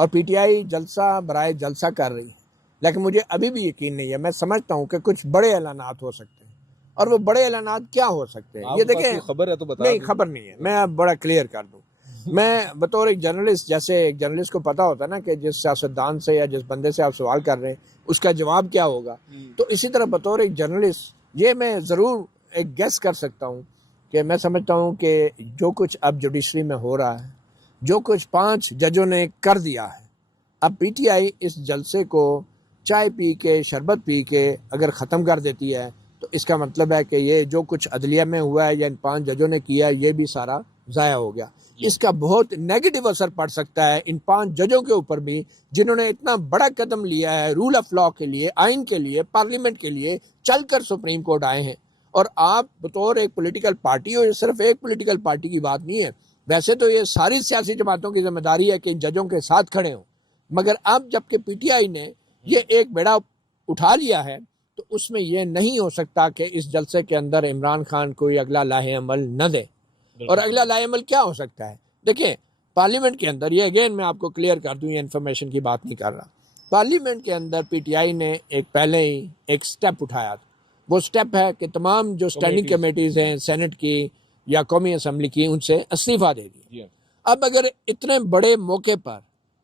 और पीटीआई जलसा बराए जलसा कर रही है, लेकिन मुझे अभी भी यकीन नहीं है। मैं समझता हूँ कि कुछ बड़े ऐलानात हो सकते हैं, और वो बड़े ऐलानात क्या हो सकते हैं ये देखें। खबर है तो बता नहीं, खबर नहीं है, मैं अब बड़ा क्लियर कर दूं। मैं बतौर एक जर्नलिस्ट, जैसे एक जर्नलिस्ट को पता होता है ना कि जिस सियासतदान से या जिस बंदे से आप सवाल कर रहे हैं उसका जवाब क्या होगा, तो इसी तरह बतौर एक जर्नलिस्ट ये मैं ज़रूर एक गेस कर सकता हूँ कि मैं समझता हूँ कि जो कुछ अब जुडिशरी में हो रहा है, जो कुछ 5 जजों ने कर दिया है, अब पीटीआई इस जलसे को चाय पी के शरबत पी के अगर ख़त्म कर देती है तो इसका मतलब है कि ये जो कुछ अदलिया में हुआ है या इन 5 जजों ने किया है ये भी सारा ज़ाया हो गया। इसका बहुत नेगेटिव असर पड़ सकता है इन 5 जजों के ऊपर भी, जिन्होंने इतना बड़ा कदम लिया है रूल ऑफ लॉ के लिए, आइन के लिए, पार्लियामेंट के लिए, चलकर सुप्रीम कोर्ट आए हैं। और आप बतौर एक पॉलिटिकल पार्टी हो, ये सिर्फ एक पॉलिटिकल पार्टी की बात नहीं है, वैसे तो ये सारी सियासी जमातों की जिम्मेदारी है कि इन जजों के साथ खड़े हों, मगर अब जबकि पीटीआई ने ये एक बेड़ा उठा लिया है तो उसमें यह नहीं हो सकता कि इस जलसे के अंदर इमरान खान कोई अगला लाहे अमल न दे। और अगला लाहे अमल क्या हो सकता है? देखिए, पार्लियामेंट के अंदर, ये अगेन मैं आपको क्लियर कर दूं, ये इन्फॉर्मेशन की बात नहीं कर रहा, पार्लियामेंट के अंदर पीटीआई ने एक पहले ही एक स्टेप उठाया था। वो स्टेप है कि तमाम जो स्टैंडिंग कमेटीज हैं सेनेट की या कौमी असम्बली की, उनसे इस्तीफा दे दिया। अब अगर इतने बड़े मौके पर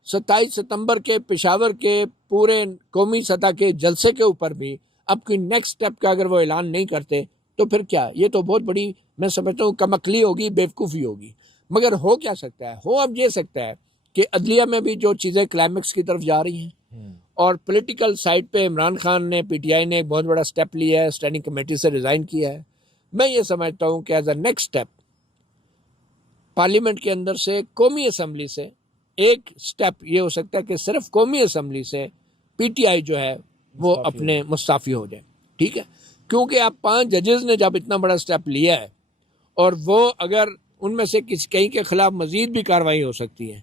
27 सितंबर के पेशावर के पूरे कौमी सतह के जलसे के ऊपर भी अब कोई नेक्स्ट स्टेप का अगर वो ऐलान नहीं करते तो फिर क्या, ये तो बहुत बड़ी मैं समझता हूँ कमकली होगी, बेवकूफ़ी होगी। मगर हो क्या सकता है? हो अब ये सकता है कि अदलिया में भी जो चीज़ें क्लाइमेक्स की तरफ जा रही हैं और पॉलिटिकल साइड पे इमरान खान ने, पीटीआई ने एक बहुत बड़ा स्टेप लिया है, स्टैंडिंग कमेटी से रिज़ाइन किया है। मैं ये समझता हूँ कि as a next step parliament के अंदर से, कौमी असम्बली से एक स्टेप ये हो सकता है कि सिर्फ कौमी असम्बली से पीटीआई जो है वो अपने मुस्ताफ़ी हो जाए। ठीक है, क्योंकि आप 5 जजेस ने जब इतना बड़ा स्टेप लिया है और वो अगर उनमें से कहीं के खिलाफ मजीद भी कार्रवाई हो सकती है,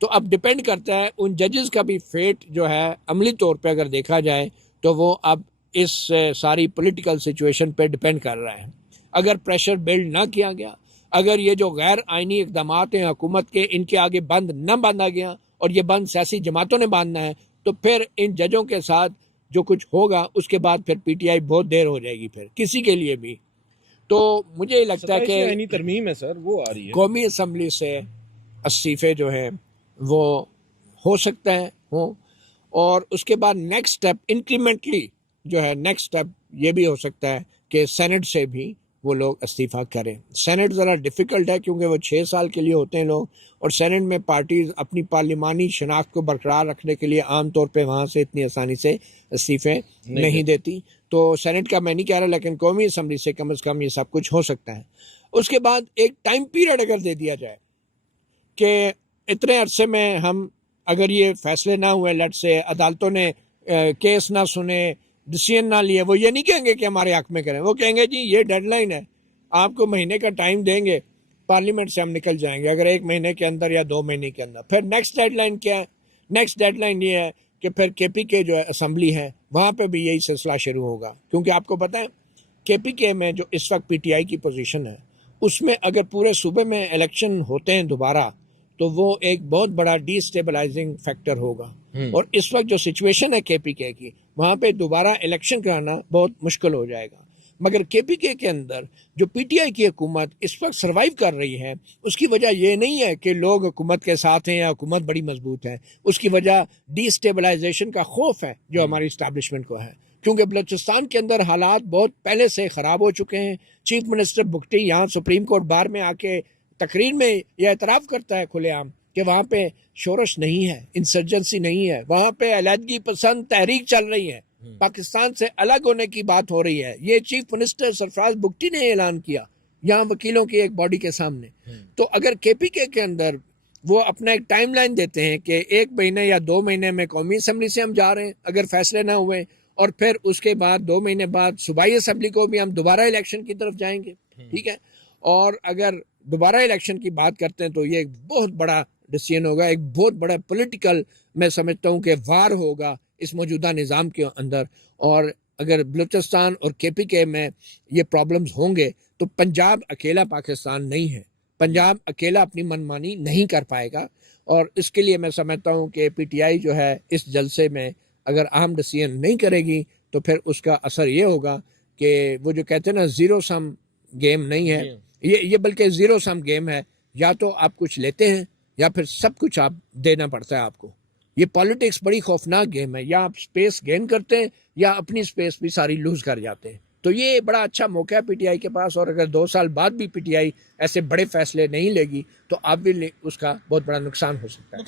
तो अब डिपेंड करता है उन जजेस का भी फेट जो है अमली तौर पे अगर देखा जाए तो वो अब इस सारी पॉलिटिकल सिचुएशन पे डिपेंड कर रहा है। अगर प्रेशर बिल्ड ना किया गया, अगर ये जो गैर आइनी इकदाम हैं हुकूमत के, इनके आगे बंद न बांधा गया और ये बंद सियासी जमातों ने बांधना है, तो फिर इन जजों के साथ जो कुछ होगा उसके बाद फिर पीटीआई बहुत देर हो जाएगी फिर किसी के लिए भी। तो मुझे लगता है कि तरमीम है सर, वो आ रही है कौमी असम्बली से इस्तीफे जो हैं वो हो सकता है हो, और उसके बाद नेक्स्ट स्टेप इंक्रीमेंटली जो है, नेक्स्ट स्टेप ये भी हो सकता है कि सेनेट से भी वो लोग इस्तीफा करें। सेनेट ज़रा डिफ़िकल्ट है क्योंकि वो 6 साल के लिए होते हैं लोग, और सेनेट में पार्टीज अपनी पार्लिमानी शनाख्त को बरकरार रखने के लिए आम तौर पे वहाँ से इतनी आसानी से इस्तीफे नहीं देती। तो सेनेट का मैं नहीं कह रहा, लेकिन कौमी असम्बली से कम से कम ये सब कुछ हो सकता है। उसके बाद एक टाइम पीरियड अगर दे दिया जाए कि इतने अरसे में हम, अगर ये फैसले ना हुए, लट से अदालतों ने केस ना सुने, डिसीजन ना लिए, वो ये नहीं कहेंगे कि हमारे हक में करें, वो कहेंगे जी ये डेडलाइन है, आपको महीने का टाइम देंगे, पार्लियामेंट से हम निकल जाएंगे अगर 1 महीने के अंदर या 2 महीने के अंदर। फिर नेक्स्ट डेडलाइन क्या है? नेक्स्ट डेडलाइन ये है कि फिर केपीके जो है असम्बली है वहाँ पे भी यही सिलसिला शुरू होगा, क्योंकि आपको पता है केपीके में जो इस वक्त पीटीआई की पोजीशन है उसमें अगर पूरे सूबे में इलेक्शन होते हैं दोबारा तो वो एक बहुत बड़ा डिस्टेबलाइजिंग फैक्टर होगा। और इस वक्त जो सिचुएशन है केपीके की, वहाँ पे दोबारा इलेक्शन कराना बहुत मुश्किल हो जाएगा। मगर केपीके के अंदर जो पीटीआई की हुकूमत इस वक्त सर्वाइव कर रही है, उसकी वजह ये नहीं है कि लोग हुकूमत के साथ हैं या हुकूमत बड़ी मजबूत है, उसकी वजह डिस्टेबलाइजेशन का खौफ है जो हमारी इस्टेब्लिशमेंट को है। क्योंकि बलूचिस्तान के अंदर हालात बहुत पहले से ख़राब हो चुके हैं। चीफ मिनिस्टर बुगटी यहाँ सुप्रीम कोर्ट बार में आके तकरीर में यह एतराफ़ करता है खुलेआम कि वहाँ पे शोरश नहीं है, इंसर्जेंसी नहीं है, वहाँ पे अलहदगी पसंद तहरीक चल रही है, पाकिस्तान से अलग होने की बात हो रही है। ये चीफ मिनिस्टर सरफराज बुगटी ने ऐलान किया यहाँ वकीलों की एक बॉडी के सामने। तो अगर केपीके के अंदर वो अपना एक टाइमलाइन देते हैं कि 1 महीने या 2 महीने में कौमी असम्बली से हम जा रहे हैं अगर फैसले ना हुए, और फिर उसके बाद 2 महीने बाद सूबाई असम्बली को भी हम दोबारा इलेक्शन की तरफ जाएंगे, ठीक है, और अगर दोबारा इलेक्शन की बात करते हैं तो ये एक बहुत बड़ा डिसीजन होगा, एक बहुत बड़ा पॉलिटिकल मैं समझता हूँ कि वार होगा इस मौजूदा निज़ाम के अंदर। और अगर बलूचिस्तान और केपीके में ये प्रॉब्लम्स होंगे तो पंजाब अकेला पाकिस्तान नहीं है, पंजाब अकेला अपनी मनमानी नहीं कर पाएगा। और इसके लिए मैं समझता हूँ कि पीटीआई जो है इस जलसे में अगर अहम डिसीजन नहीं करेगी तो फिर उसका असर ये होगा कि वो जो कहते हैं ना जीरो सम गेम नहीं है, ये बल्कि जीरो सम गेम है। या तो आप कुछ लेते हैं या फिर सब कुछ आप देना पड़ता है आपको। ये पॉलिटिक्स बड़ी खौफनाक गेम है, या आप स्पेस गेन करते हैं या अपनी स्पेस भी सारी लूज कर जाते हैं। तो ये बड़ा अच्छा मौका है पीटीआई के पास, और अगर 2 साल बाद भी पीटीआई ऐसे बड़े फैसले नहीं लेगी तो आप भी उसका बहुत बड़ा नुकसान हो सकता है।